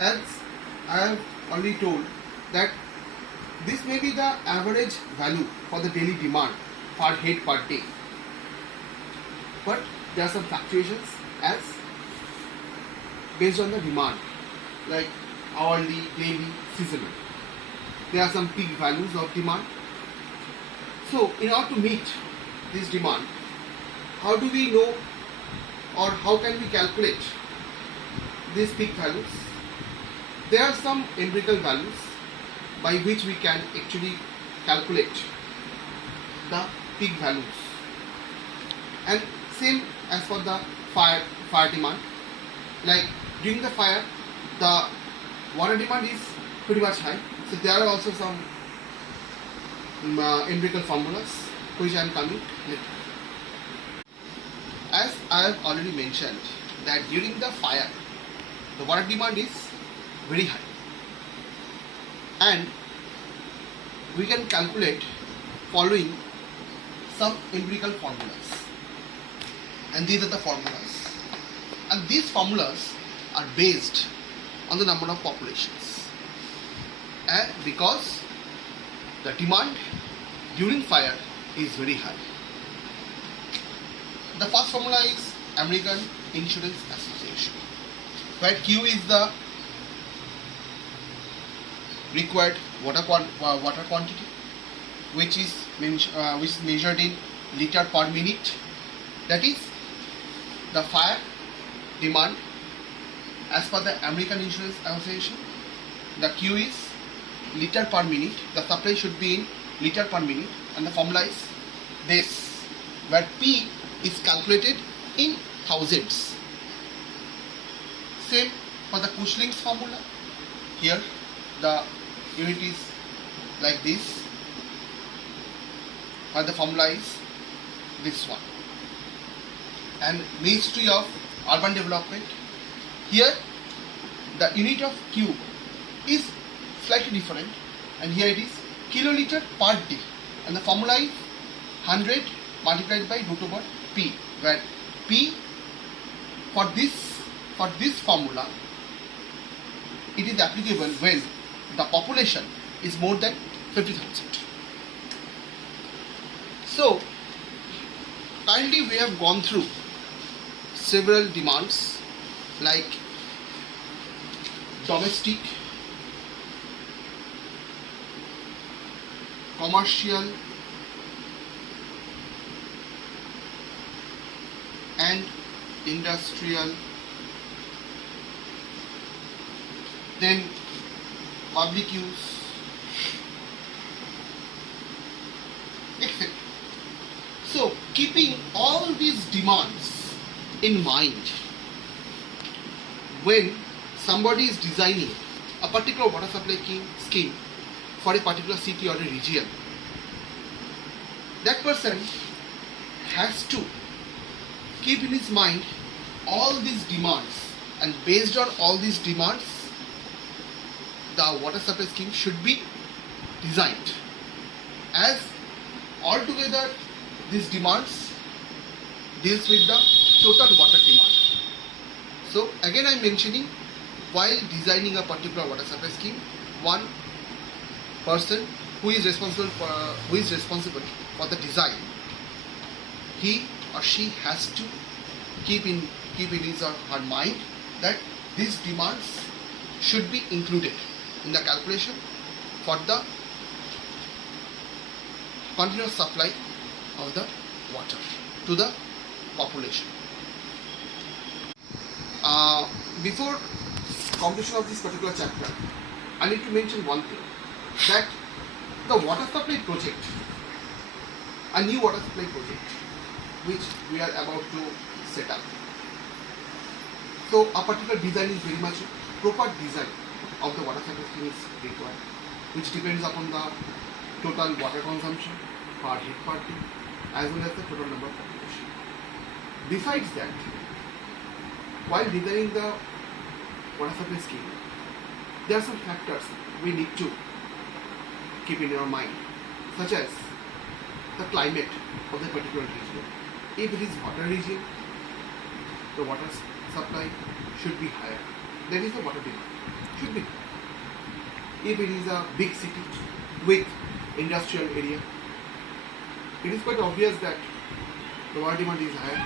As I have already told that this may be the average value for the daily demand per head per day, but there are some fluctuations as based on the demand, like hourly, daily, seasonal. There are some peak values of demand. So in order to meet this demand, how do we know or how can we calculate these peak values? There are some empirical values by which we can actually calculate the peak values. And same as for the fire demand. Like during the fire, the water demand is pretty much high. So there are also some empirical formulas which I am coming later. As I have already mentioned that during the fire, the water demand is very high, and we can calculate following some empirical formulas, and these are the formulas, and these formulas are based on the number of populations, and because the demand during fire is very high. The first formula is American Insurance Association, where Q is the required water quantity, which is measured in liter per minute. That is the fire demand as per the American Insurance Association. The Q is liter per minute. The supply should be in liter per minute, and the formula is this, where P is calculated in thousands. Same for the Cushing's formula. Here the unit is like this, and the formula is this one. And Ministry of Urban Development, here the unit of Q is slightly different, and here it is kiloliter per day, and the formula is 100 multiplied by root over P, where P for this formula it is applicable when the population is more than 50,000. So currently we have gone through several demands like domestic, commercial, and industrial, then public use, etc. So keeping all these demands in mind, when somebody is designing a particular water supply scheme for a particular city or a region, that person has to keep in his mind all these demands, and based on all these demands, the water supply scheme should be designed, as altogether these demands deals with the total water demand. So again I am mentioning, while designing a particular water supply scheme, one person who is responsible for the design, he or she has to keep in his or her mind that these demands should be included in the calculation for the continuous supply of the water to the population. Before completion of this particular chapter, I need to mention one thing, that the water supply project, a new water supply project which we are about to set up. So a particular design is very much proper design of the water supply scheme is required, which depends upon the total water consumption per head per day, as well as the total number of population. Besides that, while designing the water supply scheme, there are some factors we need to keep in our mind, such as the climate of the particular region. If it is hotter region, the water supply should be higher. That is the water demand should be. If it is a big city with industrial area, it is quite obvious that the water demand is higher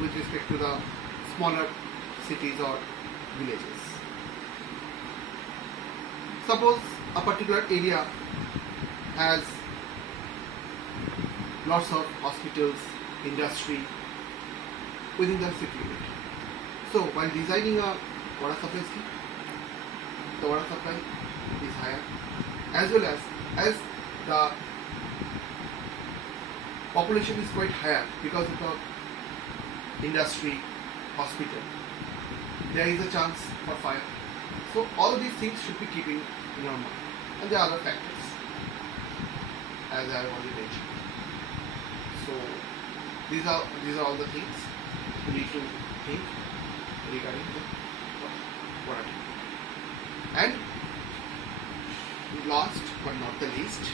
with respect to the smaller cities or villages. Suppose a particular area has lots of hospitals, industry within the city limit. So while designing a water supply scheme, the water supply is higher, as well as the population is quite higher because of the industry, hospital. There is a chance for fire. So all these things should be keeping in our mind. And there are other factors, as I have already mentioned. So these are all the things we need to think regarding the water demand. And last but not the least,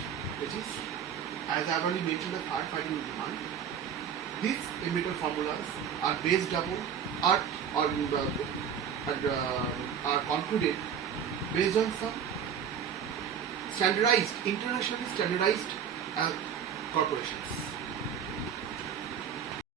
which is, as I have already mentioned, the firefighting demand. These empirical formulas are based upon are concluded based on some standardized, internationally standardized corporations.